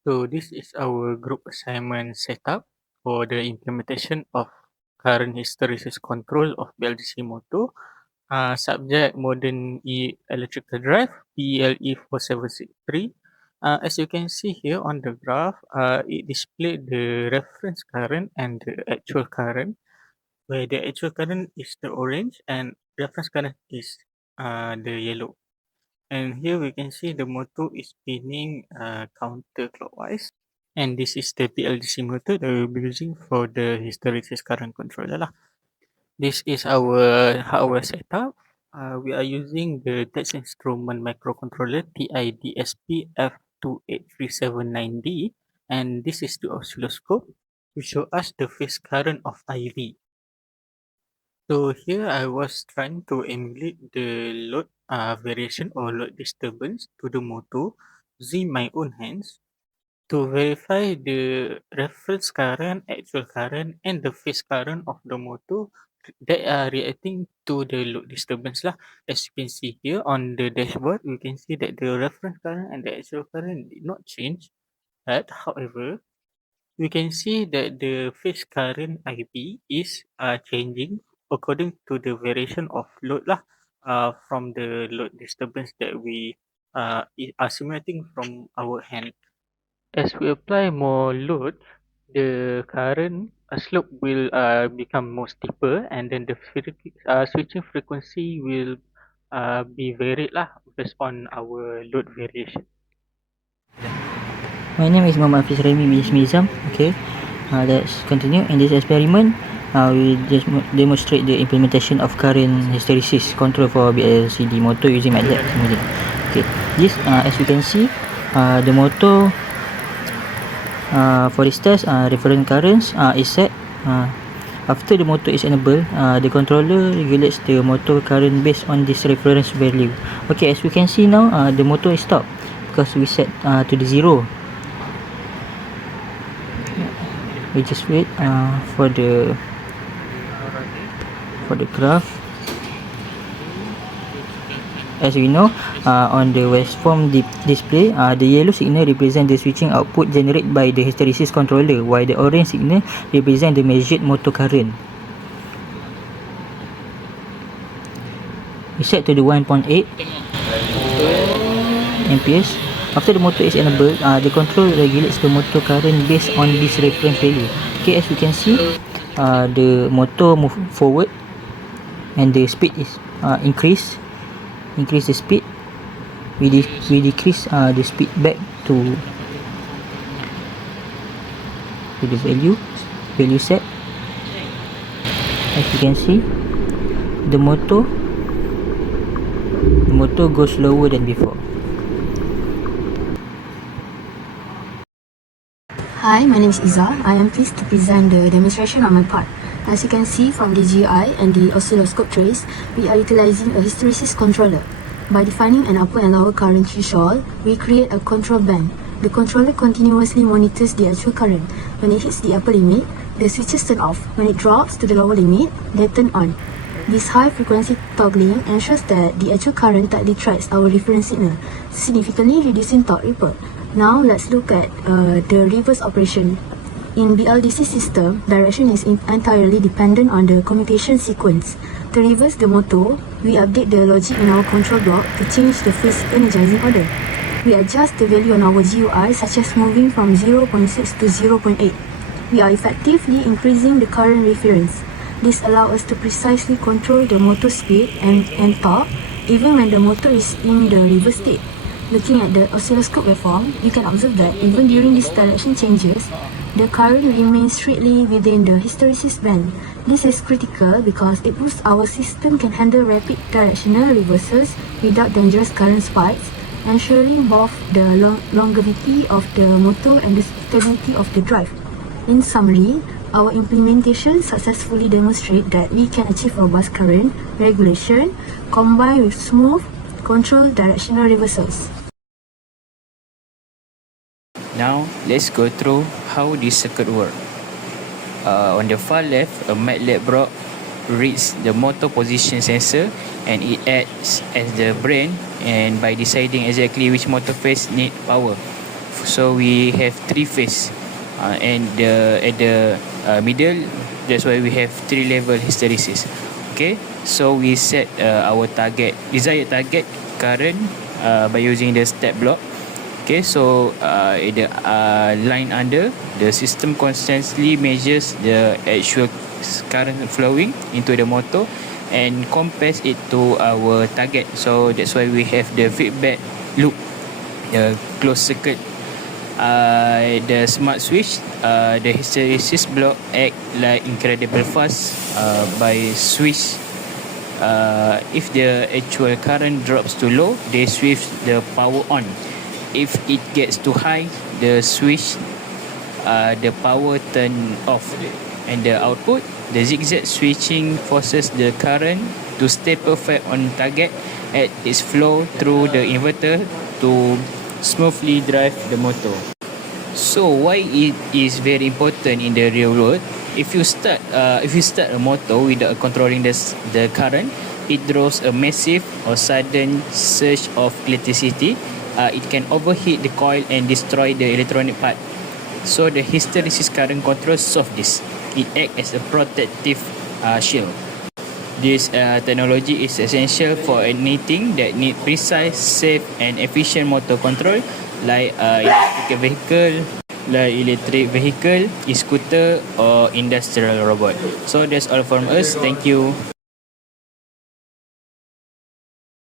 So this is our group assignment setup for the implementation of current hysteresis control of BLDC motor. Subject modern electrical drive PLE 4763. As you can see here on the graph, it displayed the reference current and the actual current, where the actual current is the orange and reference current is the yellow. And here we can see the motor is spinning counterclockwise. And this is the BLDC motor that we'll be using for the hysteresis current controller lah. This is our hardware setup. We are using the touch instrument microcontroller TIDSP F28379D, and this is the oscilloscope to show us the phase current of IV. So here I was trying to emulate the load variation or load disturbance to the motor using my own hands to verify the reference current, actual current, and the phase current of the motor that are reacting to the load disturbance lah. As you can see here on the dashboard, we can see that the reference current and the actual current did not change. But however, we can see that the phase current IP is changing according to the variation of load lah, from the load disturbance that we are simulating from our hand. As we apply more load, the current slope will become more steeper, and then the switching frequency will be varied lah based on our load variation. My name is Mohd Hafiz Rahimi with Ismy Izam. Okay, let's continue. In this experiment, we just demonstrate the implementation of current hysteresis control for BLCD motor using MATLAB simulation. Okay, this as you can see, the motor for this test, reference currents is set. After the motor is enabled, the controller regulates the motor current based on this reference value. Okay, as we can see now, the motor is stopped because we set to the 0. We just wait for the graph. As we know, on the waveform display, the yellow signal represents the switching output generated by the hysteresis controller, while the orange signal represents the measured motor current. We set to the 1.8 amperes. After the motor is enabled, the control regulates the motor current based on this reference value. Okay, as you can see, the motor move forward and the speed is increase the speed. We decrease the speed back to the value set. As you can see, the motor goes slower than before. Hi, my name is Izzah. I am pleased to present the demonstration on my part. As you can see from the GI and the oscilloscope trace, we are utilizing a hysteresis controller. By defining an upper and lower current threshold, we create a control band. The controller continuously monitors the actual current. When it hits the upper limit, the switches turn off. When it drops to the lower limit, they turn on. This high frequency toggling ensures that the actual current tightly tracks our reference signal, significantly reducing torque ripple. Now let's look at the reverse operation. In BLDC system, direction is entirely dependent on the commutation sequence. To reverse the motor, we update the logic in our control block to change the phase energizing order. We adjust the value on our GUI, such as moving from 0.6 to 0.8. We are effectively increasing the current reference. This allows us to precisely control the motor speed and torque even when the motor is in the reverse state. Looking at the oscilloscope waveform, you can observe that even during these direction changes, the current remains strictly within the hysteresis band. This is critical because it proves our system can handle rapid directional reversals without dangerous current spikes, ensuring both the longevity of the motor and the stability of the drive. In summary, our implementation successfully demonstrates that we can achieve robust current regulation combined with smooth, controlled directional reversals. Now, let's go through how this circuit works. On the far left, a MATLAB block reads the motor position sensor and it acts as the brain and by deciding exactly which motor phase need power. So we have three phase, and at the middle, that's why we have 3-level hysteresis. Okay, so we set our desired target current by using the step block. Okay, so at the line under, the system constantly measures the actual current flowing into the motor and compares it to our target. So that's why we have the feedback loop, the closed circuit. The smart switch, the hysteresis block act like incredible fast by switch. If the actual current drops too low, they switch the power on. If it gets too high, the switch, the power turn off, and the output, the zigzag switching forces the current to stay perfect on target at its flow through the inverter to smoothly drive the motor. So why it is very important in the real world? If you start a motor without controlling the current, it draws a massive or sudden surge of electricity. It can overheat the coil and destroy the electronic part. So the hysteresis current control solves this. It acts as a protective shield. This technology is essential for anything that need precise, safe and efficient motor control, like electric vehicle, e-scooter or industrial robot. So that's all from us. Thank you.